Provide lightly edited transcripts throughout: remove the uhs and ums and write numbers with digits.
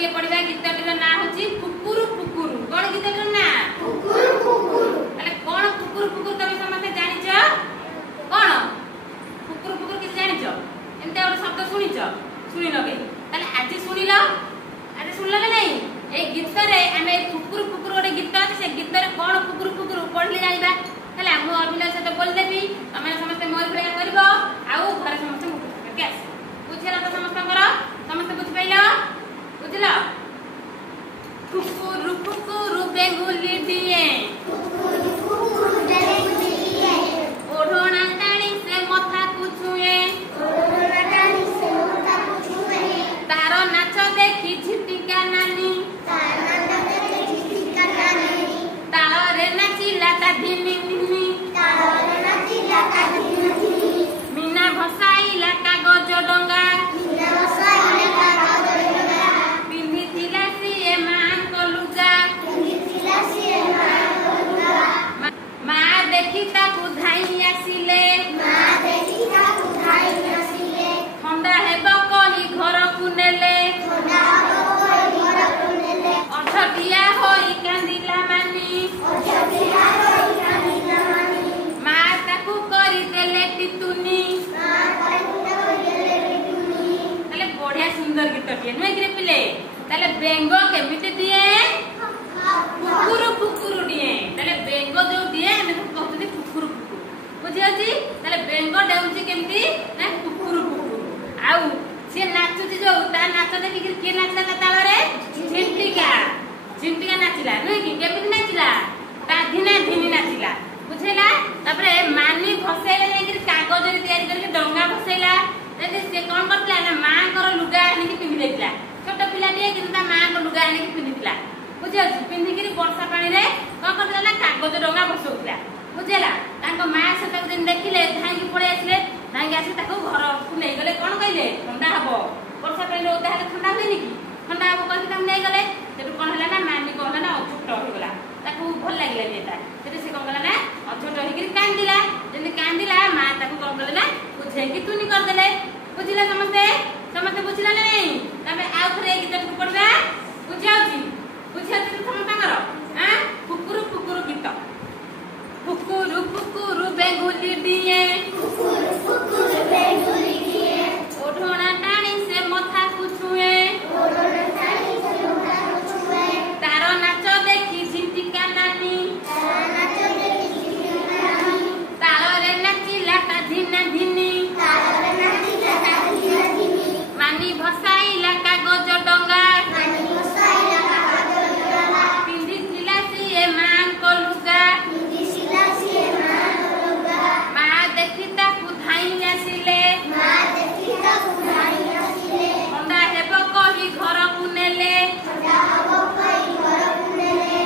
टे पढ़िबा गीतटीर ना होची कुकुरु कुकुरु कोन गीतटीर ना कुकुरु कुकुरु अले कोन कुकुरु कुकुरु तमे समस्त जानि छ कोन कुकुरु कुकुरु कि जानि छ एंते और शब्द सुनि छ सुनि लगे ताले आज सुनिलो आज सुनला नहीं ए गीत रे हमें कुकुरु कुकुरु ओडे गीत अछि से गीत रे कोन कुकुरु कुकुरु पढ़ले जानिबा ताले हम अभिनय से बोल देबी तमे समस्त मोर प्रेम करबो आउ घर समस्त मुख करके आस बुझला तो समस्तଙ୍କର समस्त बुझ पाइलो बुझला कुकुरु कुकुरु बेंगुली दिए कुकुरु कुकुरु बेंगुली दिए ओढ़ना टाणी से माथा को छुए ओढ़ना टाणी से माथा को छुए तार नाच देखी झिटिका नानी तार नाच देखी झिटिका नानी ताल रे नाचिला ता धिनी धिनी ताल रे नाचिला ता धिनी धिनी मीना भसाइला कागज डंगा मीना भसाइला कागज डंगा पिंधिथिला सिए मान को लुगा पिंधिथिला सिए मान को लुगा मां देखि ताकू धाई आसिले मां देखि ताकू धाई आसिले ठंडा हेबो कहि घर को नेले ठंडा हेबो कहि घर को नेले अठटिया होई कांदिला मानी अठटिया होई कांदिला मानी मां ताकू करि देले टितुनी मां ताकू करि देले टितुनी तले बढ़िया सुंदर गीतटिए नुई कि पिले तले बेंगो केमिति दिए कुकुरु कुकुरु दिए तले बेंगो जो दिए हमें तो कहते कुकुरु कुकुरु बुझी अछि तले बेंगो देउची केमिति ना कुकुरु कुकुरु आउ से नाचुची जो ता नाच देखि के नाचला ता तालरे झिंटिका नाचिला नुई कि केमिति नाचिला ता धिना धिनी नाचिला बुझेला तापरे मानी भसेले नेकि कागज रे तयारी करके डंगा भसेला जदि से कोन करतला ना मां कर लुगा आनी पिंधि देतिला छोट पिलाटिए किंतु ता मां को लुगा आनी पिंधितिला बुझे पिंधि कि वर्षा पानी रे कोन करतला ना कागज डंगा भसौतिला बुझेला ताको मां से ताको दिन देखिले धाई पळे आसिले धाई आसी ताको घर को नै गले कोन कइले ठंडा हबो वर्षा पानी रे ओदा ठंडा होइनी कि ठंडा हबो कहि ताम नै गले सेटु कोन हला ना मानी कहला ना अछुट हो गला ताको भल लागले नेता सेटु से कोन गला ना अछुट हो कि कांदिला जने कांदिला मां ताको कोन गले ना बुझे कि तू नि कर देले बुझिला समझते समझते बुझिला नै तमे आउ थरे गीत पढबा बुझाउची बुझाउची समझतांगर हां कुकुरु कुकुरु गीत कुकुरु कुकुरु बेंगुली दिए कुकुरु कुकुरु बेंगुली दिए ओढ़ना टाणी से माथा को छुए ओढ़ना टाणी से माथा को छुए तार नाच देखि झिंटिका नानी तार नाच देखि झिंटिका नानी ताल रे नाचिला ता धिना धिनी ताल रे नाचिला ता धिना धिनी मानी भसाइला कागज डंगा मानी भसाइला कागज डंगा पिंधिथिला सिए मान को लुगा पिंधिथिला सिए मान को लुगा मां देखि ताकू धाई आसिले मां देखि ताकू धाई आसिले ठंडा हेबो कहि घर को नेले ठंडा हेबो कहि घर को नेले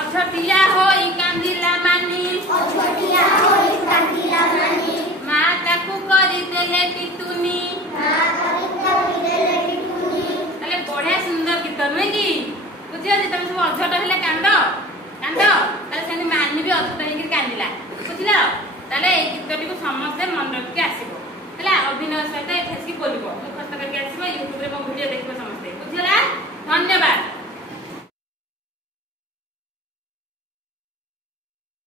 अछटिया होई कांदिला मानी अछटिया होई कांदिला मानी मां ताकू करि देले टितुनी मां करि देले टितुनी तले बढ़िया सुंदर गीत नुई कि बुझियो जे तमे सब अझट हेले कांद कांद तले सेनी मानी भी अझट हेकि कांदिला बुझिला तले ए गीतटी को समस्त मन रखके आसीबो तले अभिनय सहित एठेसी बोलिबो मुखस्त करके आसीबो YouTube रे मो वीडियो देखबो समस्त बुझिला।